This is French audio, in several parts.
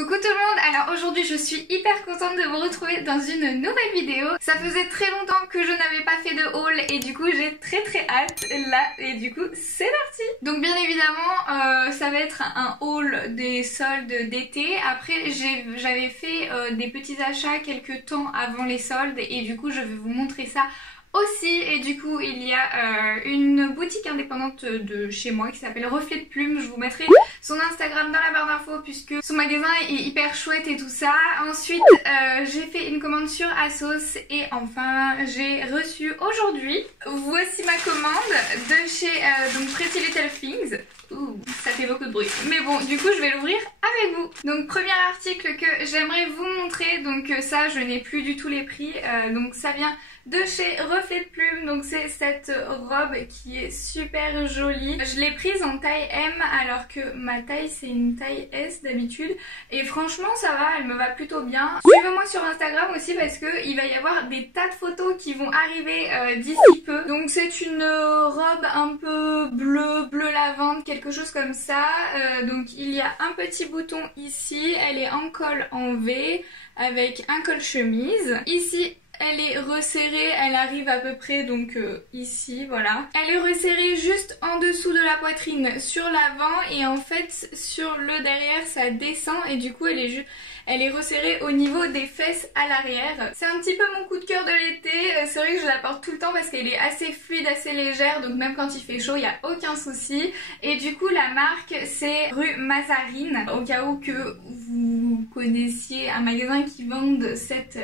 Coucou tout le monde, alors aujourd'hui je suis hyper contente de vous retrouver dans une nouvelle vidéo. Ça faisait très longtemps que je n'avais pas fait de haul et du coup j'ai très hâte là et du coup c'est parti. Donc bien évidemment ça va être un haul des soldes d'été. Après j'avais fait des petits achats quelques temps avant les soldes et du coup je vais vous montrer ça aussi. Et du coup il y a une boutique indépendante de chez moi qui s'appelle Reflet de Plume. Je vous mettrai son Instagram dans la barre d'infos puisque son magasin est hyper chouette et tout ça. Ensuite j'ai fait une commande sur Asos et enfin j'ai reçu aujourd'hui, voici ma commande de chez donc Pretty Little Things. Ouh, ça fait beaucoup de bruit. Mais bon, du coup, je vais l'ouvrir avec vous. Donc, premier article que j'aimerais vous montrer. Donc, ça, je n'ai plus du tout les prix. Donc, ça vient de chez Reflet de Plume. Donc, c'est cette robe qui est super jolie. Je l'ai prise en taille M alors que ma taille, c'est une taille S d'habitude. Et franchement, ça va, elle me va plutôt bien. Suivez-moi sur Instagram aussi parce qu'il va y avoir des tas de photos qui vont arriver d'ici peu. Donc, c'est une robe un peu bleu lavande, quelque chose comme ça. Donc il y a un petit bouton ici, elle est en col en V avec un col chemise. Ici elle est resserrée, elle arrive à peu près donc ici, voilà. Elle est resserrée juste en dessous de la poitrine sur l'avant et en fait sur le derrière ça descend et du coup elle est resserrée au niveau des fesses à l'arrière. C'est un petit peu mon coup de cœur de l'été. C'est vrai que je la porte tout le temps parce qu'elle est assez fluide, assez légère. Donc même quand il fait chaud, il n'y a aucun souci. Et du coup, la marque, c'est rue Mazarine. Au cas où que vous connaissiez un magasin qui vende cette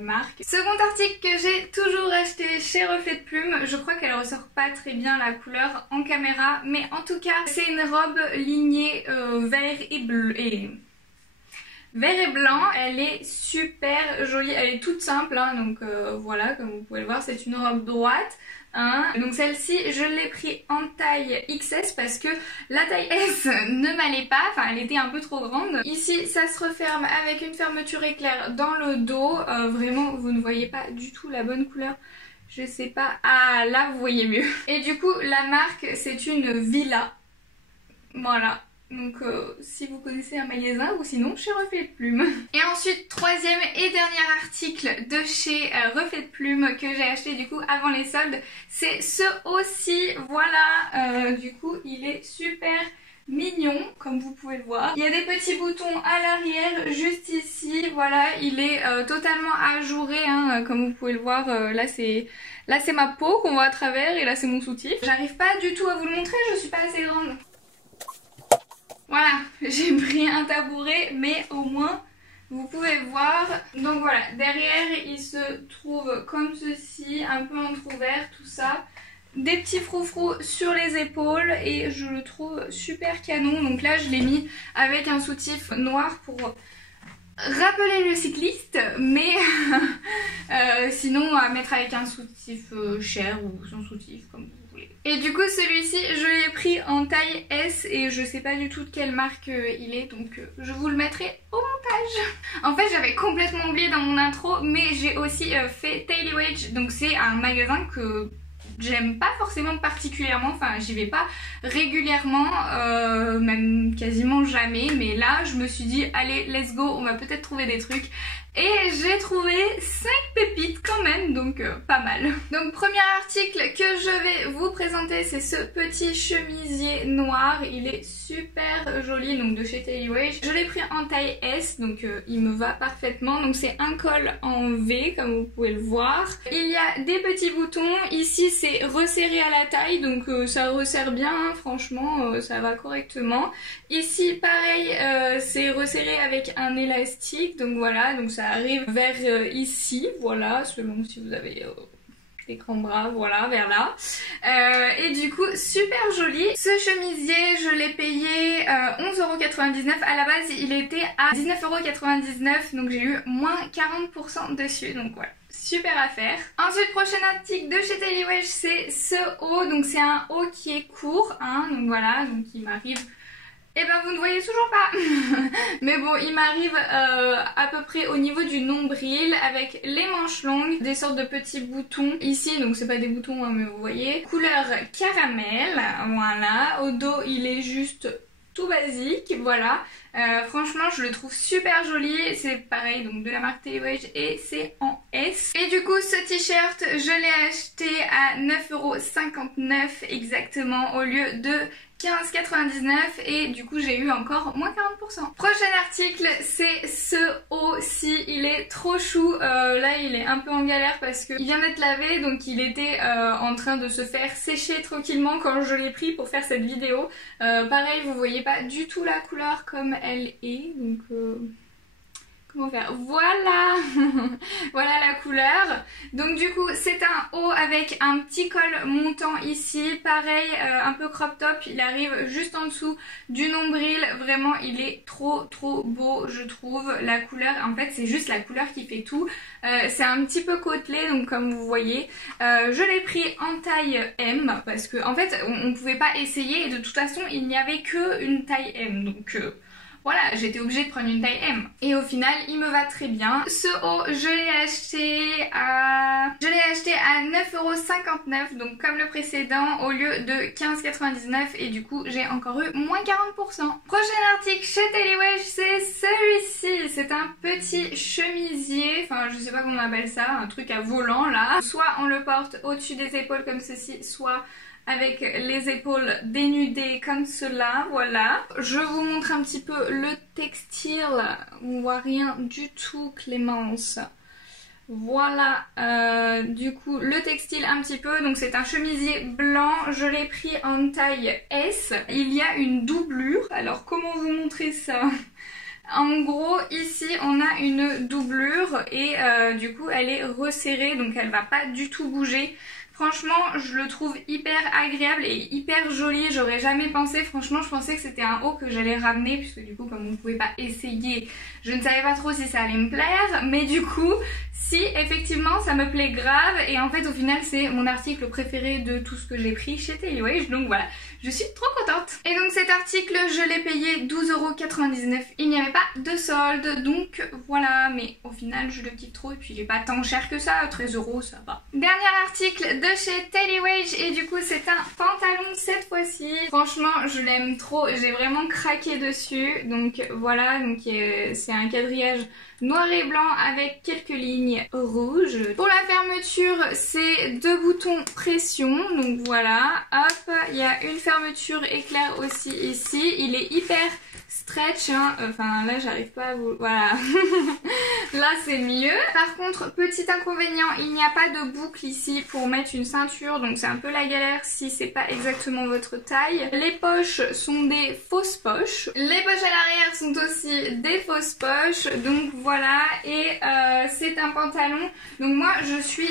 marque. Second article que j'ai toujours acheté chez Reflet de Plume. Je crois qu'elle ressort pas très bien la couleur en caméra. Mais en tout cas, c'est une robe lignée vert et bleu. Vert et blanc, elle est super jolie, elle est toute simple hein, donc voilà, comme vous pouvez le voir, c'est une robe droite hein. Donc celle-ci je l'ai pris en taille XS parce que la taille S ne m'allait pas, enfin elle était un peu trop grande. Ici ça se referme avec une fermeture éclair dans le dos, vraiment vous ne voyez pas du tout la bonne couleur. Je sais pas, ah là vous voyez mieux. Et du coup la marque c'est une Villa, voilà. Donc si vous connaissez un magasin ou sinon chez Reflet de Plume. Et ensuite troisième et dernier article de chez Reflet de Plume que j'ai acheté du coup avant les soldes, c'est ce aussi, voilà, du coup il est super mignon comme vous pouvez le voir. Il y a des petits boutons à l'arrière juste ici, voilà, il est totalement ajouré hein, comme vous pouvez le voir, là c'est ma peau qu'on voit à travers et là c'est mon soutif. J'arrive pas du tout à vous le montrer, je suis pas assez grande. Voilà, j'ai pris un tabouret, mais au moins vous pouvez voir. Donc voilà, derrière il se trouve comme ceci, un peu entrouvert, tout ça. Des petits froufrous sur les épaules et je le trouve super canon. Donc là je l'ai mis avec un soutif noir pour rappeler le cycliste, mais sinon à mettre avec un soutif cher ou sans soutif comme vous voulez. Et du coup celui-ci je l'ai pris en taille S et je sais pas du tout de quelle marque il est, donc je vous le mettrai au montage. En fait j'avais complètement oublié dans mon intro, mais j'ai aussi fait Daily Wage, donc c'est un magasin que j'aime pas forcément particulièrement, enfin j'y vais pas régulièrement, même quasiment jamais, mais là je me suis dit allez let's go, on va peut-être trouver des trucs. Et j'ai trouvé 5 pépites quand même, donc pas mal. Donc premier article que je vais vous présenter, c'est ce petit chemisier noir. Il est super joli, donc de chez Daily Wage. Je l'ai pris en taille S, donc il me va parfaitement. Donc c'est un col en V, comme vous pouvez le voir. Il y a des petits boutons. Ici c'est resserré à la taille, donc ça resserre bien, hein, franchement, ça va correctement. Ici pareil, c'est resserré avec un élastique, donc voilà, donc ça arrive vers ici, voilà, selon si vous avez des grands bras, voilà, vers là. Et du coup, super joli. Ce chemisier, je l'ai payé 11,99 €. À la base, il était à 19,99 €, donc j'ai eu moins 40% dessus, donc voilà. Super affaire. Ensuite, prochain article de chez Daily Wage, c'est ce haut. Donc c'est un haut qui est court, hein, donc voilà, donc il m'arrive. Et ben vous ne voyez toujours pas. Mais bon, il m'arrive à peu près au niveau du nombril avec les manches longues, des sortes de petits boutons ici, donc c'est pas des boutons hein, mais vous voyez. Couleur caramel, voilà. Au dos il est juste tout basique, voilà. Franchement je le trouve super joli, c'est pareil donc de la marque Telewage et c'est en S. Et du coup ce t-shirt je l'ai acheté à 9,59€ exactement au lieu de 15,99 et du coup j'ai eu encore moins 40%. Prochain article c'est ce haut-ci, il est trop chou, là il est un peu en galère parce qu'il vient d'être lavé donc il était en train de se faire sécher tranquillement quand je l'ai pris pour faire cette vidéo. Pareil vous voyez pas du tout la couleur comme elle est donc... Comment faire? Voilà. Voilà la couleur. Donc du coup c'est un haut avec un petit col montant ici, pareil un peu crop top, il arrive juste en dessous du nombril, vraiment il est trop beau je trouve. La couleur en fait c'est juste la couleur qui fait tout, c'est un petit peu côtelé donc comme vous voyez. Je l'ai pris en taille M parce que en fait on pouvait pas essayer et de toute façon il n'y avait que une taille M donc... Voilà, j'étais obligée de prendre une taille M. Et au final, il me va très bien. Ce haut, je l'ai acheté à 9,59€, donc comme le précédent, au lieu de 15,99€. Et du coup, j'ai encore eu moins 40%. Prochain article chez Telewage, c'est celui-ci. C'est un petit chemisier, enfin je sais pas comment on appelle ça, un truc à volant là. Soit on le porte au-dessus des épaules comme ceci, soit... avec les épaules dénudées comme cela, voilà. Je vous montre un petit peu le textile, on voit rien du tout Clémence. Voilà, du coup le textile un petit peu, donc c'est un chemisier blanc, je l'ai pris en taille S. Il y a une doublure, alors comment vous montrer ça ? En gros ici on a une doublure et du coup elle est resserrée donc elle va pas du tout bouger. Franchement je le trouve hyper agréable et hyper joli, j'aurais jamais pensé, franchement je pensais que c'était un haut que j'allais ramener puisque du coup comme on ne pouvait pas essayer, je ne savais pas trop si ça allait me plaire, mais du coup si effectivement ça me plaît grave et en fait au final c'est mon article préféré de tout ce que j'ai pris chez Telewage donc voilà, je suis trop contente. Et donc cet article je l'ai payé 12,99€, il n'y avait pas de solde donc voilà, mais au final je le kiffe trop et puis il est pas tant cher que ça, 13€ ça va. Dernier article de chez Telewage et du coup c'est un pantalon cette fois-ci. Franchement je l'aime trop, j'ai vraiment craqué dessus donc voilà, donc c'est un quadrillage noir et blanc avec quelques lignes rouges. Pour la fermeture c'est 2 boutons pression donc voilà, hop, il y a une fermeture éclair aussi ici, il est hyper stretch hein. Enfin là j'arrive pas à vous... voilà. Là c'est mieux. Par contre petit inconvénient, il n'y a pas de boucle ici pour mettre une ceinture donc c'est un peu la galère si c'est pas exactement votre taille. Les poches sont des fausses poches. Les poches à l'arrière sont aussi des fausses poches donc voilà. Et c'est un pantalon, donc moi je suis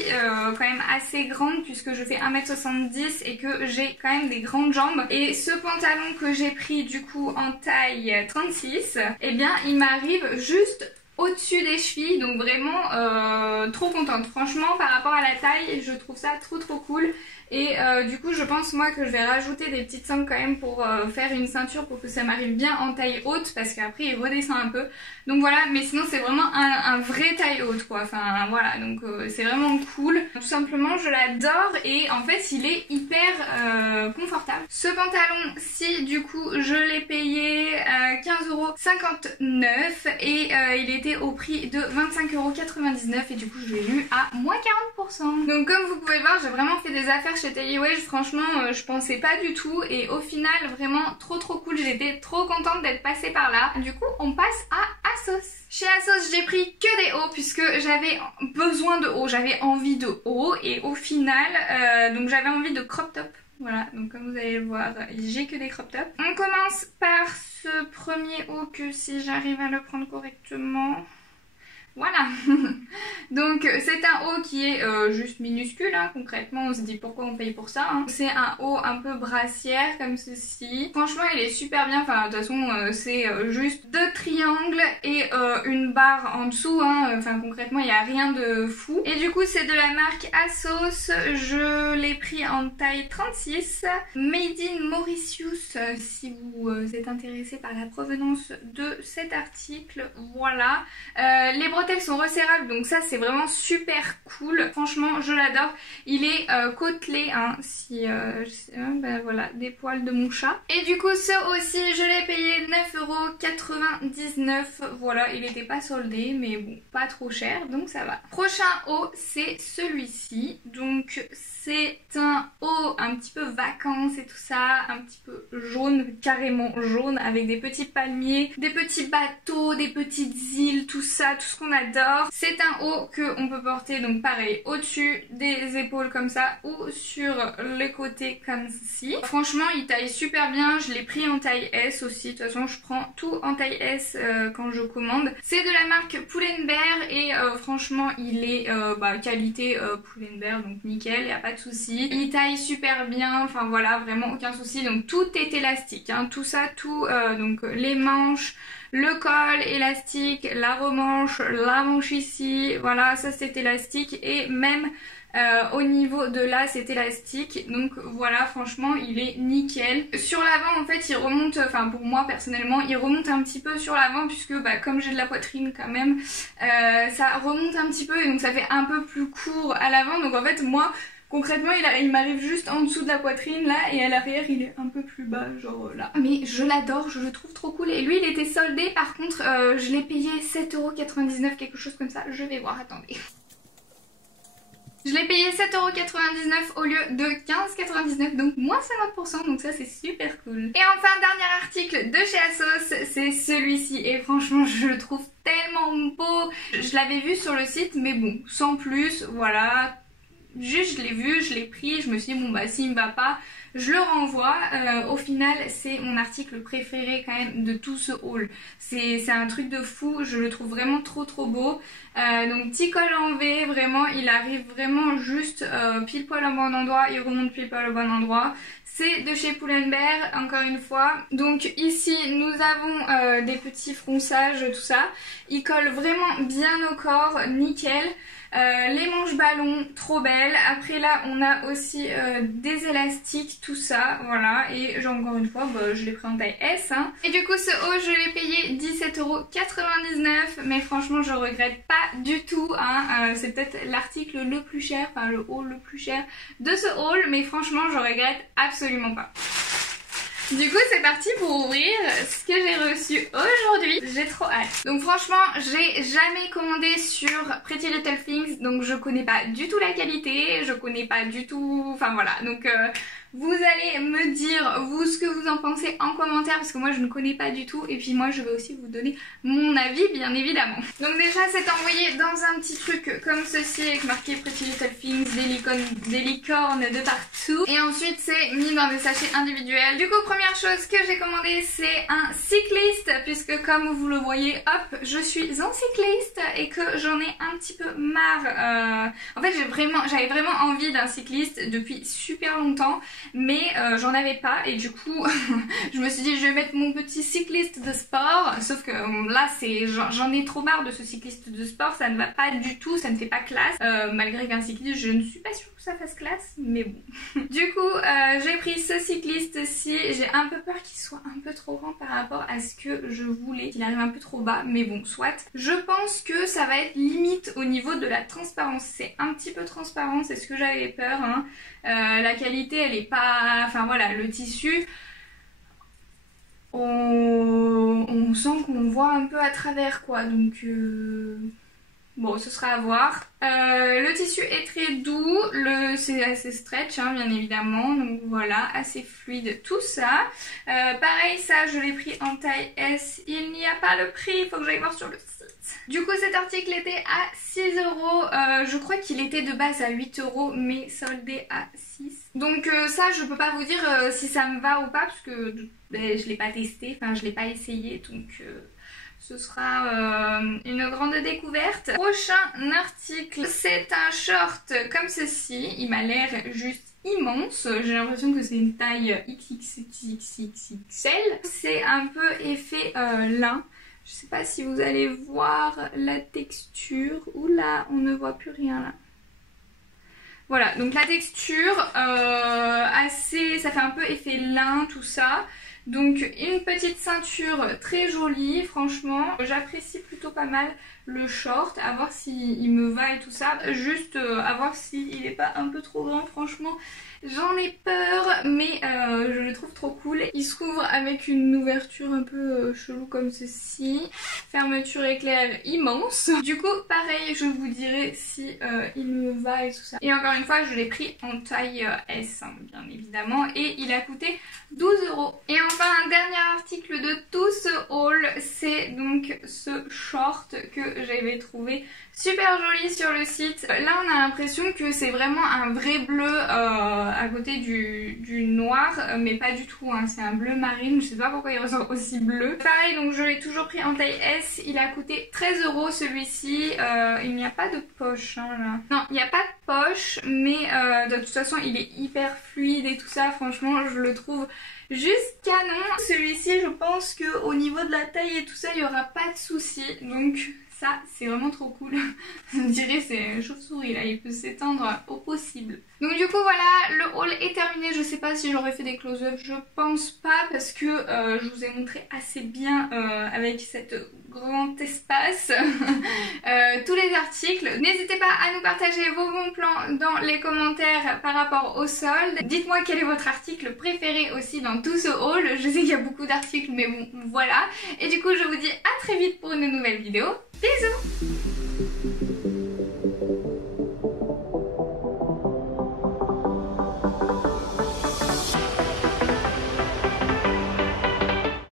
quand même assez grande puisque je fais 1m70 et que j'ai quand même des grandes jambes et ce pantalon que j'ai pris du coup en taille 36, et bien il m'arrive juste au-dessus des chevilles donc vraiment trop contente. Franchement par rapport à la taille je trouve ça trop cool. Et du coup je pense moi que je vais rajouter des petites sangles quand même pour faire une ceinture pour que ça m'arrive bien en taille haute parce qu'après il redescend un peu. Donc voilà, mais sinon c'est vraiment un vrai taille haute quoi, enfin voilà, donc c'est vraiment cool. Tout simplement je l'adore et en fait il est hyper confortable. Ce pantalon si du coup je l'ai payé 15,59€ et il était au prix de 25,99€ et du coup je l'ai eu à moins 40%. Donc comme vous pouvez voir j'ai vraiment fait des affaires chez Telewage, franchement je pensais pas du tout et au final vraiment trop cool, j'étais trop contente d'être passée par là. Du coup on passe à Asos. Chez Asos j'ai pris que des hauts puisque j'avais besoin de hauts, j'avais envie de hauts et au final donc j'avais envie de crop top. Voilà, donc comme vous allez le voir, j'ai que des crop tops. On commence par ce premier haut que si j'arrive à le prendre correctement... Voilà. Donc c'est un haut qui est juste minuscule hein, concrètement on se dit pourquoi on paye pour ça hein. C'est un haut un peu brassière comme ceci. Franchement il est super bien, enfin de toute façon c'est juste 2 triangles et une barre en dessous hein. Enfin concrètement il n'y a rien de fou. Et du coup c'est de la marque Asos, je l'ai pris en taille 36, Made in Mauritius si vous êtes intéressé par la provenance de cet article, voilà. Les bretelles bretelles sont resserrables, donc ça c'est vraiment super cool. Franchement je l'adore. Il est côtelé, hein, si ben voilà, des poils de mon chat. Et du coup ce aussi je l'ai payé 9,99€. Voilà, il était pas soldé mais bon, pas trop cher donc ça va. Prochain haut c'est celui-ci. Donc c'est un haut un petit peu vacances et tout ça, un petit peu jaune, carrément jaune, avec des petits palmiers, des petits bateaux, des petites îles, tout ça, tout ce qu'on adore. C'est un haut qu'on peut porter donc pareil au-dessus des épaules comme ça ou sur les côtés comme ceci. Franchement il taille super bien, je l'ai pris en taille S aussi, de toute façon je prends tout en taille S quand je commande. C'est de la marque Pull&Bear et franchement il est qualité Pull&Bear, donc nickel, il n'y a pas de souci. Il taille super bien, enfin voilà, vraiment aucun souci. Donc tout est élastique, hein, tout ça, tout, donc les manches, le col élastique, la remanche, la manche ici, voilà, ça c'est élastique et même au niveau de là c'est élastique, donc voilà, franchement il est nickel. Sur l'avant en fait il remonte, enfin pour moi personnellement il remonte un petit peu sur l'avant puisque comme j'ai de la poitrine quand même, ça remonte un petit peu et donc ça fait un peu plus court à l'avant. Donc en fait moi concrètement il m'arrive juste en dessous de la poitrine là et à l'arrière il est un peu plus bas, genre là. Mais je l'adore, je le trouve trop cool. Et lui il était soldé par contre, je l'ai payé 7,99€, quelque chose comme ça, je vais voir, attendez. Je l'ai payé 7,99€ au lieu de 15,99€, donc moins 50%, donc ça c'est super cool. Et enfin, dernier article de chez ASOS, c'est celui-ci. Et franchement, je le trouve tellement beau. Je l'avais vu sur le site, mais bon, sans plus, voilà. Juste je l'ai vu, je l'ai pris, je me suis dit bon bah s'il me va pas, je le renvoie. Au final c'est mon article préféré quand même de tout ce haul. C'est un truc de fou, je le trouve vraiment trop beau. Donc petit col en V, vraiment il arrive vraiment juste pile poil au bon endroit, il remonte pile poil au bon endroit. C'est de chez Pull&Bear encore une fois. Donc ici nous avons des petits fronçages, tout ça. Il colle vraiment bien au corps, nickel. Les manches ballons, trop belles. Après là on a aussi des élastiques, tout ça, voilà. Et encore une fois je l'ai pris en taille S, hein. Et du coup ce haut je l'ai payé 17,99€, mais franchement je regrette pas du tout, hein. C'est peut-être l'article le plus cher, enfin le haul le plus cher de ce haul, mais franchement je regrette absolument pas. Du coup c'est parti pour ouvrir ce que j'ai reçu aujourd'hui, j'ai trop hâte. Donc franchement j'ai jamais commandé sur Pretty Little Things, donc je connais pas du tout la qualité, je connais pas du tout, enfin voilà, donc vous allez me dire vous ce que vous en pensez en commentaire parce que moi je ne connais pas du tout et puis moi je vais aussi vous donner mon avis bien évidemment. Donc déjà c'est envoyé dans un petit truc comme ceci avec marqué Pretty Little Things, des licornes de partout et ensuite c'est mis dans des sachets individuels. Du coup première chose que j'ai commandé c'est un cycliste puisque comme vous le voyez hop je suis en cycliste et que j'en ai un petit peu marre. En fait j'avais vraiment envie d'un cycliste depuis super longtemps. Mais j'en avais pas et du coup je me suis dit je vais mettre mon petit cycliste de sport, sauf que là j'en ai trop marre de ce cycliste de sport, ça ne va pas du tout, ça ne fait pas classe, malgré qu'un cycliste je ne suis pas sûre que ça fasse classe, mais bon. Du coup j'ai pris ce cycliste-ci, j'ai un peu peur qu'il soit un peu trop grand par rapport à ce que je voulais, qu'il arrive un peu trop bas, mais bon soit. Je pense que ça va être limite au niveau de la transparence, c'est un petit peu transparent, c'est ce que j'avais peur, hein. La qualité elle est pas, enfin voilà, le tissu on sent qu'on voit un peu à travers quoi, donc bon ce sera à voir. Le tissu est très doux, c'est assez stretch hein, bien évidemment, donc voilà, assez fluide tout ça. Pareil ça je l'ai pris en taille S, il n'y a pas le prix, il faut que j'aille voir sur le site. Du coup cet article était à 6€, je crois qu'il était de base à 8€ mais soldé à 6. Donc ça je peux pas vous dire si ça me va ou pas parce que je l'ai pas testé, enfin je l'ai pas essayé, donc ce sera une grande découverte. Prochain article, c'est un short comme ceci, il m'a l'air juste immense, j'ai l'impression que c'est une taille XXXXL. C'est un peu effet lin. Je sais pas si vous allez voir la texture. Oula, on ne voit plus rien là. Voilà, donc la texture, ça fait un peu effet lin tout ça. Donc une petite ceinture très jolie, franchement j'apprécie plutôt pas mal le short, à voir s'il me va et tout ça, juste à voir s'il est pas un peu trop grand, franchement j'en ai peur, mais je le trouve trop cool. Il s'ouvre avec une ouverture un peu chelou comme ceci, fermeture éclair immense. Du coup pareil, je vous dirai si il me va et tout ça. Et encore une fois je l'ai pris en taille S hein, bien évidemment, et il a coûté 12 €. Et enfin un dernier article de tout ce haul, c'est donc ce short que j'avais trouvé super joli sur le site. Là on a l'impression que c'est vraiment un vrai bleu à côté du noir, mais pas du tout hein. C'est un bleu marine, je sais pas pourquoi il ressort aussi bleu. Pareil, donc je l'ai toujours pris en taille S, il a coûté 13 € celui-ci. Il n'y a pas de poche hein, là. Non, il n'y a pas de poche, mais de toute façon il est hyper fluide et tout ça, franchement je le trouve juste canon. Celui-ci je pense que au niveau de la taille et tout ça il n'y aura pas de souci, donc ça c'est vraiment trop cool. On dirait c'est une chauve-souris là, il peut s'étendre au possible. Donc du coup voilà, le haul est terminé. Je sais pas si j'aurais fait des close-up, je pense pas, parce que je vous ai montré assez bien avec cet grand espace tous les articles. N'hésitez pas à nous partager vos bons plans dans les commentaires par rapport au solde. Dites-moi quel est votre article préféré aussi dans tout ce haul. Je sais qu'il y a beaucoup d'articles mais bon voilà. Et du coup je vous dis à très vite pour une nouvelle vidéo. Bisous!